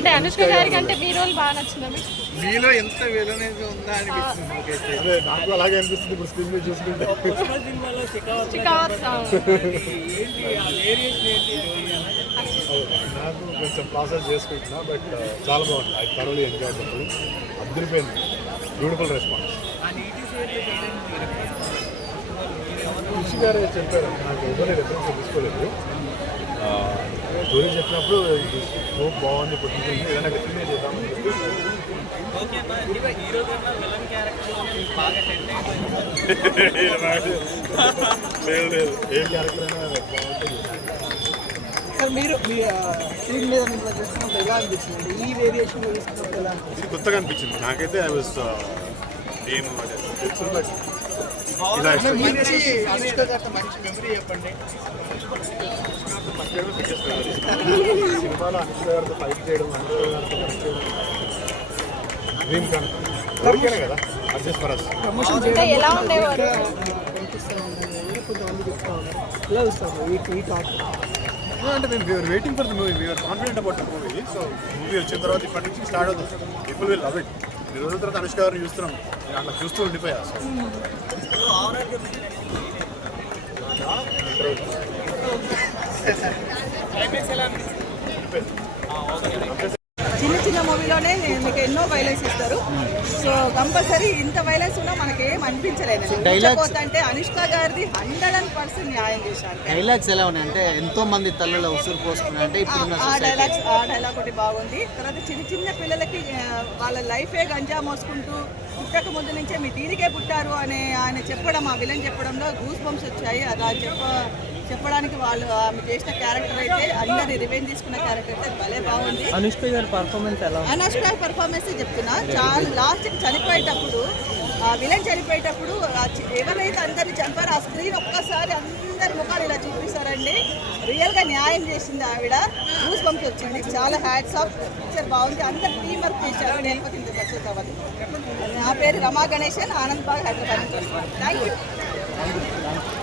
అంటే అనుష్క గారి కంటే మీ రోల్ బాగా నచ్చిందా మీకు? మీలో ఎంత విలనేది ఉందా అనిపిస్తుంది నాకైతే. అదే నాకు అలాగే అనిపిస్తుంది ఇప్పుడు స్క్రీన్ మీద చూసుకుంటే. చికావత్ నాకు కొంచెం ప్రాసెస్ చేసుకుంటున్నా బట్ చాలా బాగుంది. I thoroughly enjoy the film. అద్దరిపోయింది. Beautiful response. రిషి గారే చెప్పారు, నాకు ఎవరి రెఫరెన్స్ తీసుకోలేదు. స్టోరీ చెప్పినప్పుడు స్కోప్ బాగుంది, పొద్దున్న ఏదైనా డిఫరెంట్ చేద్దామని చెప్పి లేదు ఏ క్యారెక్టర్ అయినా బాగుంటుంది. సార్ మీరు మీ స్క్రీన్ మీద మిమ్మల్ని చూస్తున్నప్పుడు ఎలా అనిపించింది? ఈ వేరియేషన్లో చూస్తున్నప్పుడు ఎలా అనిపించింది? ఇది కొత్తగా అనిపించింది నాకైతే. ఐ వాజ్ నేను తెలుసు బట్ ఇలా అనుష్క గారితో మంచి మెమరీ చెప్పండి. సినిమాలో అనుష్క గారితో ఫైట్ చేయడం, అనుష్క గారితో ఫైట్ చేయడం డ్రీమ్ కన్ ఎవరికైనా కదా. Adjust for us. ప్రమోషన్ అంటే ఎలా ఉండేవారు? కొంతమంది చెప్తా ఉన్నారు. ఎలా చూస్తారు ఈ టాక్? అంటే మేము we are waiting for the movie, we are confident about the movie. So movie వచ్చిన తర్వాత ఇప్పటి నుంచి స్టార్ట్ అవుతుంది. People will love it. ఈ రోజుల తర్వాత అనుష్క గారిని చూస్తున్నాం, నేను అట్లా చూస్తూ ఉండిపోయా. చిన్న చిన్న మూవీలోనే మీకు ఎన్నో వైలెన్స్ ఇస్తారు. సో కంపల్సరీ ఇంత వైలెన్స్ ఉన్నా మనకి ఏం అనిపించలేదు. అంటే అనుష్క గారిది 100% న్యాయం చేశారు. డైలాగ్స్ ఎలా ఉన్నాయి అంటే ఎంతో మంది తల్లలో ఉసురు పోసుకున్నారు అంటే ఇప్పుడు ఆ డైలాగ్ ఒకటి బాగుంది. తర్వాత చిన్న చిన్న పిల్లలకి వాళ్ళ లైఫే గంజా మోసుకుంటూ పుట్టక ముందు నుంచే మీ దీనికే పుట్టారు అని ఆయన చెప్పడం, ఆ విలన్ చెప్పడంలో గూస్ బంప్స్ వచ్చాయి. అలా చెప్పడానికి వాళ్ళు ఆమె చేసిన క్యారెక్టర్ అయితే అందరి రివెంజ్ తీసుకున్న క్యారెక్టర్ అయితే భలే బాగుంది. అనుష్క గారి పర్ఫార్మెన్స్ ఎలా అనుష్క పర్ఫార్మెన్స్ చెప్తున్నా, చాలా లాస్ట్కి చనిపోయేటప్పుడు విలన్ చనిపోయేటప్పుడు ఎవరైతే అందరిని చంపారో ఆ స్క్రీన్ ఒక్కసారి అందరి ముఖాలు ఇలా చూపిస్తారండి. రియల్గా న్యాయం చేసింది ఆవిడ. గూస్ బంప్స్ వచ్చింది. చాలా హ్యాట్స్ ఆఫ్. పిక్చర్ బాగుంది. అందరు టీమ్ వర్క్ చేశారు. నేను ఇంత సక్సెస్ అవ్వదు. నా పేరు రమా గణేశన్, ఆనంద్ బాగ్, హైదరాబాద్ నుంచి వస్తున్నాను. Thank you.